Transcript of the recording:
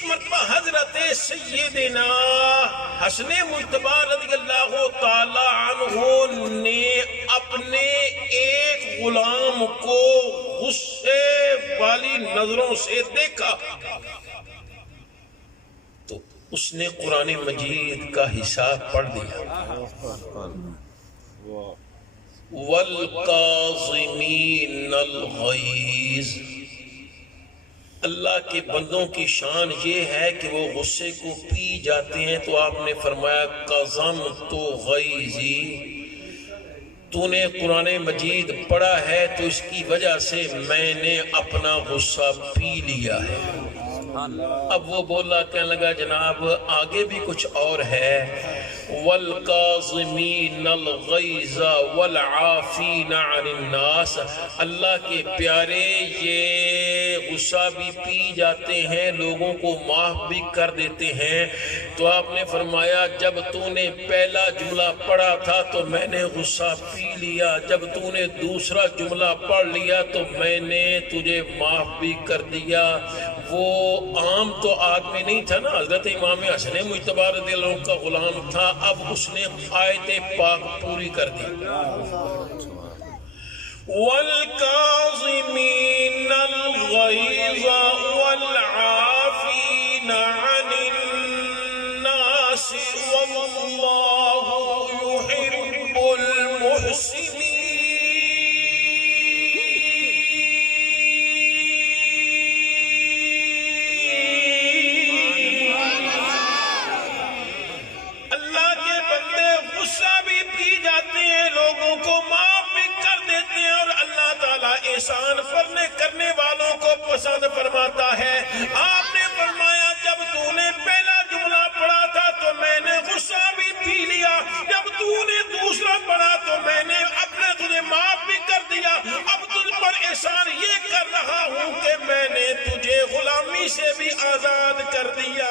ایک مرتبہ حضرت سیدنا حسن مجتبی رضی اللہ تعالی عنہ نے اپنے ایک غلام کو غصے والی نظروں سے دیکھا تو اس نے قرآن مجید کا حساب پڑھ دیا وَالْقَاظِمِينَ الْغَيْظَ۔ اللہ کے بندوں کی شان یہ ہے کہ وہ غصے کو پی جاتے ہیں، تو آپ نے فرمایا قَظَمْتُ غَيْظِي، تو نے قرآن مجید پڑھا ہے تو اس کی وجہ سے میں نے اپنا غصہ پی لیا ہے۔ اب وہ بولا، کہنے لگا جناب آگے بھی کچھ اور ہے، وَالْقَاظِمِينَ الْغَيْظَ وَالْعَافِينَ عَنِ النَّاسِ، اللہ کے پیارے یہ غصہ بھی پی جاتے ہیں، لوگوں کو معاف بھی کر دیتے ہیں۔ تو آپ نے فرمایا جب تو نے پہلا جملہ پڑھا تھا تو میں نے غصہ پی لیا، جب تو نے دوسرا جملہ پڑھ لیا تو میں نے تجھے معاف بھی کر دیا۔ وہ عام تو آدمی نہیں تھا نا، حضرت امام حسن مجتبی رضی اللہ عنہ کا غلام تھا، اب اس نے آیت پاک پوری کر دی۔ وَالْقَاظِمِينَ الْغَيْظَ وَالْعَافِينَ عَنِ النَّاسِ وَاللَّهُ يُحِبُّ الْمُحْسِنِينَ۔ لوگوں کو معاف بھی کر دیتے ہیں اور اللہ تعالیٰ احسان کرنے والوں کو پسند فرماتا ہے۔ آپ نے فرمایا جب تو نے پہلا جملہ پڑھا تھا تو میں نے غصہ بھی پی لیا، جب تو نے دوسرا پڑھا تو میں نے اپنے تجھے معاف بھی کر دیا، اب تجھ پر احسان یہ کر رہا ہوں کہ میں نے تجھے غلامی سے بھی آزاد کر دیا۔